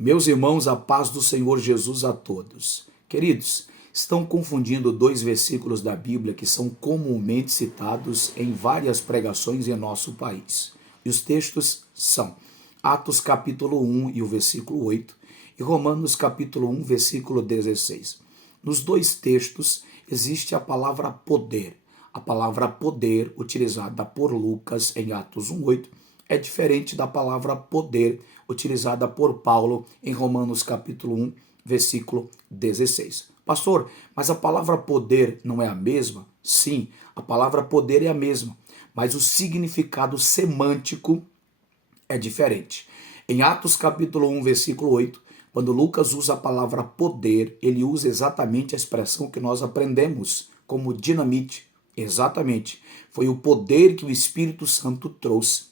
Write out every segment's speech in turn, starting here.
Meus irmãos, a paz do Senhor Jesus a todos. Queridos, estão confundindo dois versículos da Bíblia que são comumente citados em várias pregações em nosso país. E os textos são Atos capítulo 1 e o versículo 8 e Romanos capítulo 1, versículo 16. Nos dois textos existe a palavra poder. A palavra poder, utilizada por Lucas em Atos 1:8, é diferente da palavra poder, utilizada por Paulo em Romanos capítulo 1, versículo 16. Pastor, mas a palavra poder não é a mesma? Sim, a palavra poder é a mesma, mas o significado semântico é diferente. Em Atos capítulo 1, versículo 8, quando Lucas usa a palavra poder, ele usa exatamente a expressão que nós aprendemos como dinamite. Exatamente. Foi o poder que o Espírito Santo trouxe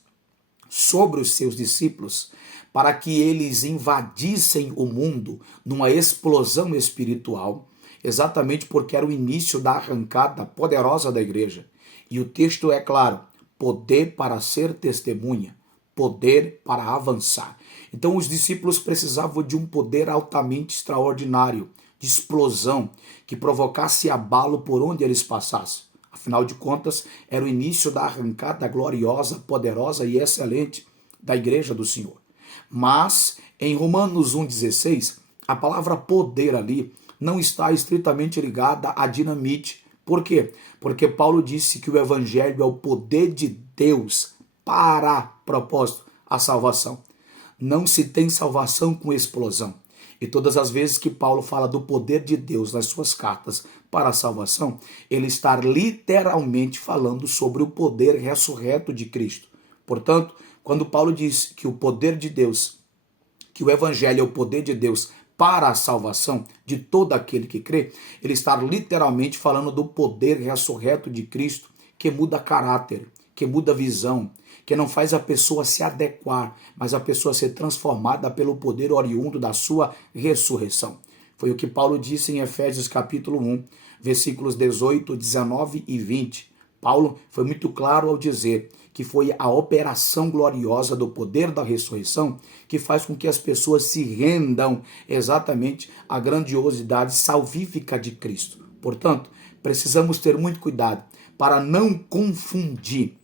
sobre os seus discípulos para que eles invadissem o mundo numa explosão espiritual, exatamente porque era o início da arrancada poderosa da igreja. E o texto é claro: poder para ser testemunha, poder para avançar. Então os discípulos precisavam de um poder altamente extraordinário, de explosão, que provocasse abalo por onde eles passassem. Afinal de contas, era o início da arrancada gloriosa, poderosa e excelente da igreja do Senhor. Mas, em Romanos 1,16, a palavra poder ali não está estritamente ligada à dinamite. Por quê? Porque Paulo disse que o evangelho é o poder de Deus para propósito, a salvação. Não se tem salvação com explosão. E todas as vezes que Paulo fala do poder de Deus nas suas cartas para a salvação, ele está literalmente falando sobre o poder ressurreto de Cristo. Portanto, quando Paulo diz que o poder de Deus, que o evangelho é o poder de Deus para a salvação de todo aquele que crê, ele está literalmente falando do poder ressurreto de Cristo, que muda caráter, que muda visão, que não faz a pessoa se adequar, mas a pessoa ser transformada pelo poder oriundo da sua ressurreição. Foi o que Paulo disse em Efésios capítulo 1, versículos 18, 19 e 20. Paulo foi muito claro ao dizer que foi a operação gloriosa do poder da ressurreição que faz com que as pessoas se rendam exatamente à grandiosidade salvífica de Cristo. Portanto, precisamos ter muito cuidado para não confundir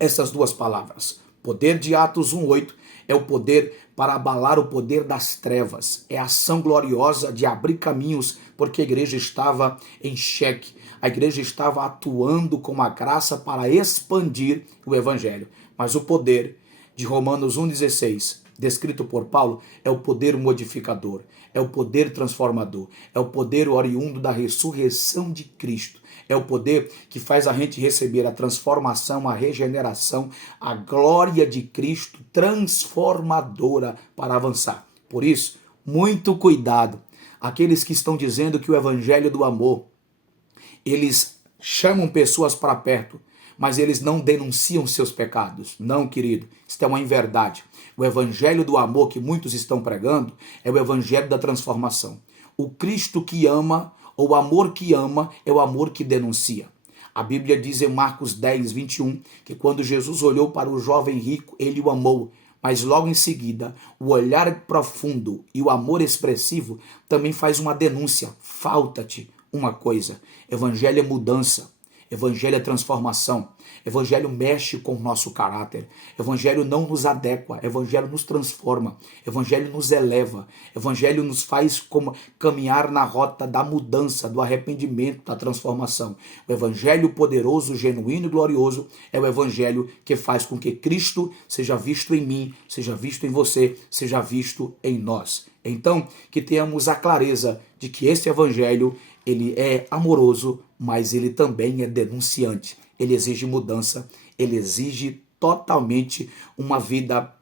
essas duas palavras. Poder de Atos 1:8 é o poder para abalar o poder das trevas. É a ação gloriosa de abrir caminhos, porque a igreja estava em xeque. A igreja estava atuando com a graça para expandir o evangelho. Mas o poder de Romanos 1,16, descrito por Paulo, é o poder modificador, é o poder transformador, é o poder oriundo da ressurreição de Cristo. É o poder que faz a gente receber a transformação, a regeneração, a glória de Cristo transformadora para avançar. Por isso, muito cuidado. Aqueles que estão dizendo que o evangelho do amor, eles chamam pessoas para perto, mas eles não denunciam seus pecados. Não, querido, isso é uma inverdade. O evangelho do amor que muitos estão pregando é o evangelho da transformação. O Cristo que ama, ou o amor que ama, é o amor que denuncia. A Bíblia diz em Marcos 10, 21, que quando Jesus olhou para o jovem rico, ele o amou. Mas logo em seguida, o olhar profundo e o amor expressivo também faz uma denúncia. Falta-te uma coisa. Evangelho é mudança. Evangelho é transformação. Evangelho mexe com o nosso caráter. Evangelho não nos adequa. Evangelho nos transforma. Evangelho nos eleva. Evangelho nos faz como caminhar na rota da mudança, do arrependimento, da transformação. O evangelho poderoso, genuíno e glorioso é o evangelho que faz com que Cristo seja visto em mim, seja visto em você, seja visto em nós. Então, que tenhamos a clareza de que esse evangelho, ele é amoroso, mas ele também é denunciante. Ele exige mudança, ele exige totalmente uma vida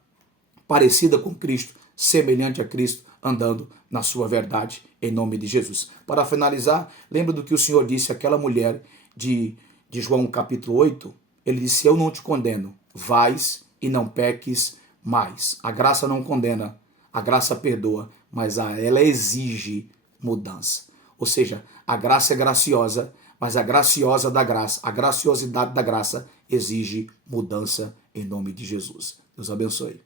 parecida com Cristo, semelhante a Cristo, andando na sua verdade, em nome de Jesus. Para finalizar, lembra do que o Senhor disse àquela mulher de João capítulo 8? Ele disse: eu não te condeno, vais e não peques mais. A graça não condena, a graça perdoa, mas ela exige mudança. Ou seja, a graça é graciosa, mas a graciosidade da graça exige mudança em nome de Jesus. Deus abençoe.